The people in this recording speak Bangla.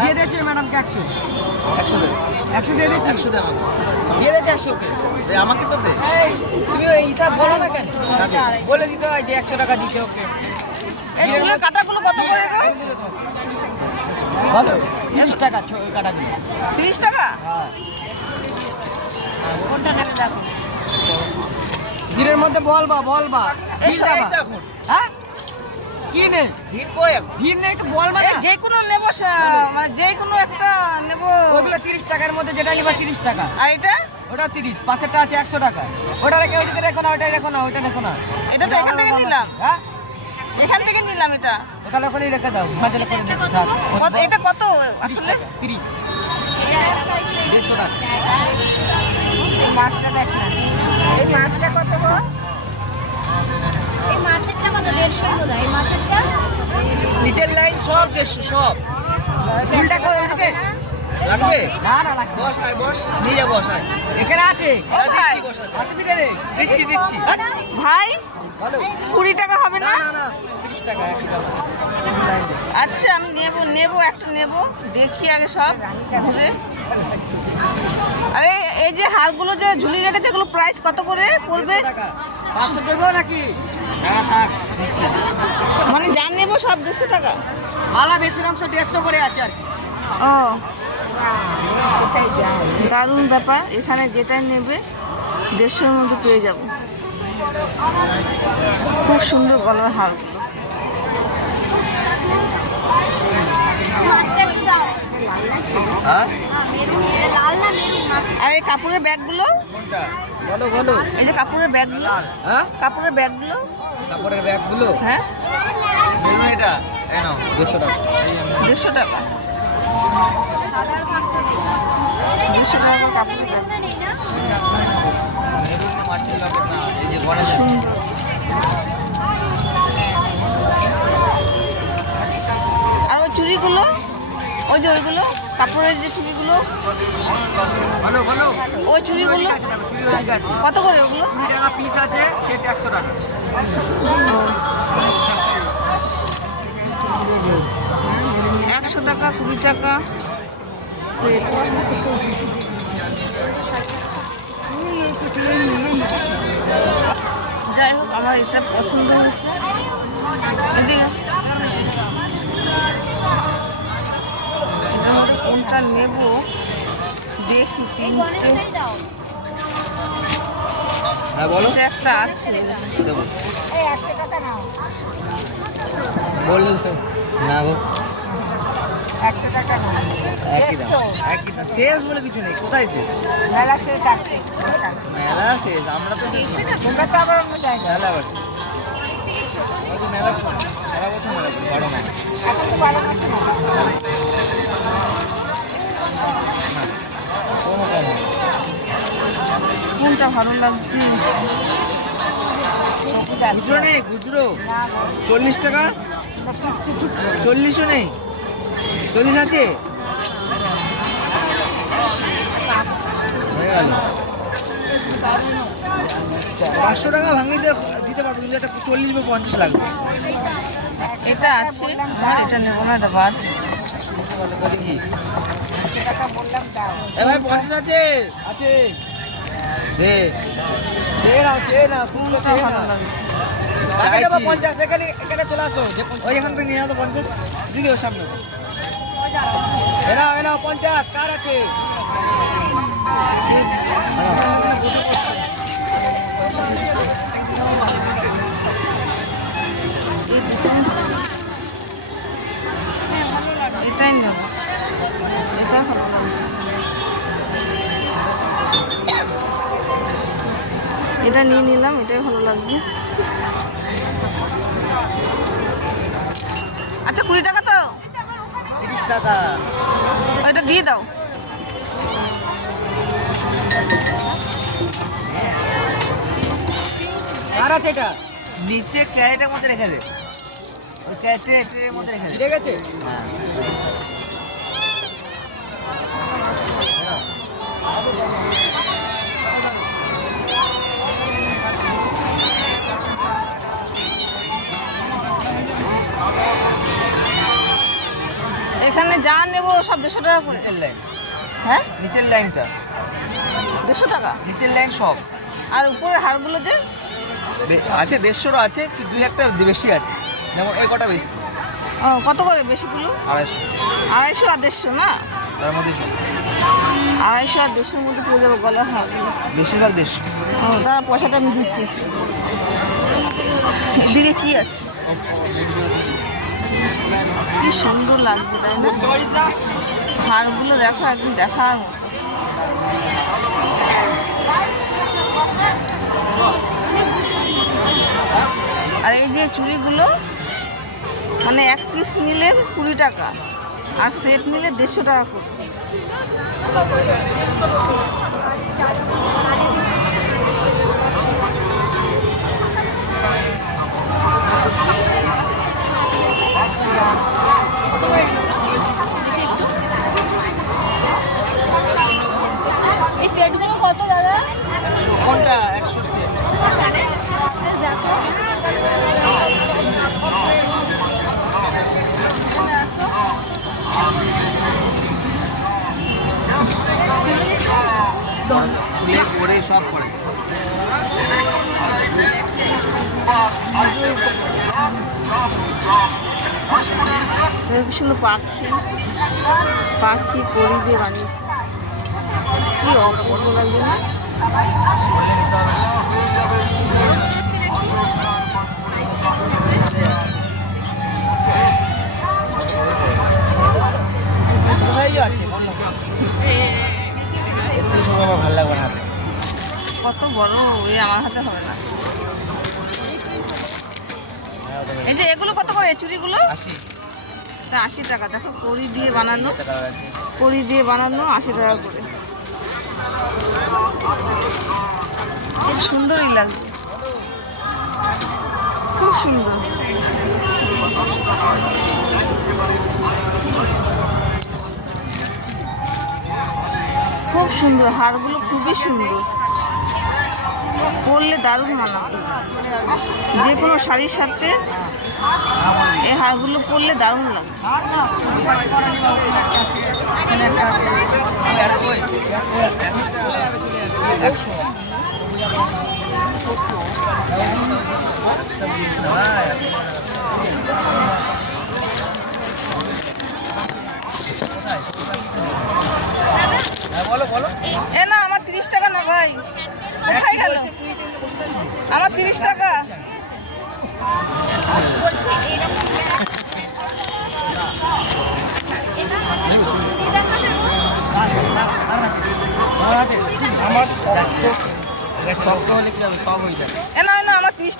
দিয়ে দিয়েছে ম্যাডামকে 100 দে 100 দে দিয়ে দিয়েছে 100 কে আমাকে তো দে তুমি ওই হিসাব বলো না কেন বলে দিতে হয় যে 100 টাকা দিতে ওকে এইগুলো কাটাগুলো কত করে গো? বলো 30 টাকা কাটা দিন 30 টাকা? হ্যাঁ কোনটা নেবে দেখো। ভিড়ের মধ্যে বলবা এসো হ্যাঁ কি নেই ভিড় কই ভিড় নেই তো বলবা না যে কোনো নেব মানে যে কোনো একটা নেব। ওগুলো 30 টাকার মধ্যে যেটা নিবা 30 টাকা আর এটা ওটা 30 পাশেরটা আছে 100 টাকা ওটা রেখে ওইদিকে রেখো না ওটা রেখো না ওইটা রেখো না এটা তো এখান থেকে নিলাম। হ্যাঁ এখান থেকে নিলাম এটা। ওটা ওখানেই রেখে দাও মাঝে করে দিতে থাক এটা কত আসলে? 30 150 টাকা এই মাছটা দেখ না, এই মাছটা কত গো? এই মাছেরটা কত 150 বোধ হয় এই মাছেরটা নিচের লাইন সব 150 সব উল্টা করে ওইদিকে লাগবে না না লাগবে বস নিয়ে যা বস এখানে আছে দিচ্ছি বস অসুবিধা নেই দিচ্ছি ভাই বলো 20 টাকা হবে না? না 30 টাকা একদম আচ্ছা আমি নেব একটা নেব দেখি আগে সব ঘুরে। আরে এই যে হারগুলো যে ঝুলিয়ে রেখেছে এগুলো প্রাইস কত করে পড়বে? 150 টাকা 500 দেবো নাকি হ্যাঁ থাক দিচ্ছি মানে যা নেব সব 200 টাকা? মালা বেশির অংশ 150 করে আছে আর কি ও দারুণ ব্যাপার, এখানে যেটাই নেবে 150-এর মধ্যে পেয়ে যাব। খুব সুন্দর গলার হারগুলো। মাছটা একটু দাও হ্যাঁ মেরুন লাল না মেরুন মাছ আর এই কাপড়ের ব্যাগগুলো, কোনটা বলো এই যে কাপড়ের ব্যাগগুলো, হ্যাঁ কাপড়ের ব্যাগগুলো, কাপড়ের ব্যাগগুলো হ্যাঁ মেরুন এটা এই নাও 200 টাকা 150 টাকা 150 টাকা কাপড়ের ব্যাগ। নেই না মেরুন মাছের প্যাকেট না এই যে বড় সুন্দর। আর ওই চুড়িগুলো, ওই যে ওইগুলো কাপড়ের যে চুড়িগুলো, বলো ওই চুড়িগুলো চুড়ি ওদিকে আছে কত করে ওগুলো? 20 টাকা পিস আছে সেট 100 টাকা 100 টাকা 20 টাকা সেট। যাই হোক আমার এটা পছন্দ হয়েছে। এদিকে এটার মধ্যে কোনটা নেব দেখি। তিনটে দাও হ্যাঁ বলো এটা একটা আছে, দেবো এই 100 টাকা নাও বলুন তো না গো 100 টাকা নাও একই দাম শেষ বলে কিছু নেই কোথায় শেষ মেলা শেষ আছে মেলা শেষ আমরা তো শেষ না। তোমরা তো আবার অন্য জায়গায় মেলা আবার ওই তো মেলা সারা বছর মেলা করি, 12 মাস এখন তো 12 মাসে না কোনো কম নেই কোনটা ভালো লাগছে? খুচরো নেই খুচরো 40 টাকা 40ও নেই 40 আছে হয়ে গেল 500 টাকা ভাঙিয়ে দিতে পারবো কিন্তু একটা 40 বা 50 লাগবে এটা আছে আমার, এটা নেবো না, এটা বাদ। দেখি এ ভাই 50 আছে আছে দে চেয়ে নাও খুব কোনটা ভালো লাগছে? টাকা দেবো 50 এখানে চলে আসো ওই এখান থেকে নিয়ে আসো 50 দিদি ওর সামনে এনাও 50 কার আছে এটাই নেব, এটা ভালো লাগছে। এটা নিয়ে নিলাম, এটাই ভালো লাগছে। আচ্ছা 20 টাকা তো 30 টাকা এটা দিয়ে দাও। কার আছে এটা নিচে ক্যারেটের মধ্যে রেখে দে ওই ক্যারেটের মধ্যে রেখে দে ঠিক আছে হ্যাঁ 150 টাকা করে। নিচের লাইন, হ্যাঁ নিচের লাইনটা 150 টাকা। নিচের লাইন সব আর উপরের হারগুলো যে আছে 150 আছে, কি দুই একটা বেশি আছে, যেমন এই কটা বেশি কত করে বেশিগুলো? 250, 250 আর 150 না? তার মধ্যে সব 250 আর 150-র মধ্যে পেয়ে যাবো গলার হারগুলো। বেশিরভাগ 150। তারা পয়সাটা আমি দিচ্ছি। দিলে কি আছে, কি সুন্দর লাগছে তাই না? হারগুলো দেখো, একদম দেখার মতো। আর এই যে চুড়িগুলো মানে এক পিস নিলে 20 টাকা, আর সেট নিলে 150 টাকা করে। এই সেটগুলো কত দাদা? কোনটা 100 সেট? দেখো খুলে করে সব করে খুব সুন্দর পাখি, পাখি করি দিয়ে বানিয়েছে, কি অপূর্ব লাগছে না? কোথায় যে আছে এতে সব আমার ভালো লাগবে না হাতে। কত বড়, এই আমার হাতে হবে না। হ্যাঁ, ওটা এই যে এগুলো কত করে চুড়িগুলো? 80 80 টাকা। দেখো কড়ি দিয়ে বানানো, টাকা আছে। কড়ি দিয়ে বানানো 80 টাকা করে। খুব সুন্দরই লাগছে, খুব সুন্দর। খুব সুন্দর, হারগুলো খুবই সুন্দর, পরলে দারুণ মানাবে। যে কোনো শাড়ির সাথে এই হারগুলো পরলে দারুণ লাগে। বলো বলো এ না, আমার 30 টাকা না ভাই, কোথায় গেল আমার 30 টাকা? আমার শক্ত হলে কি হবে, সব হয়ে যাবে। এ না না,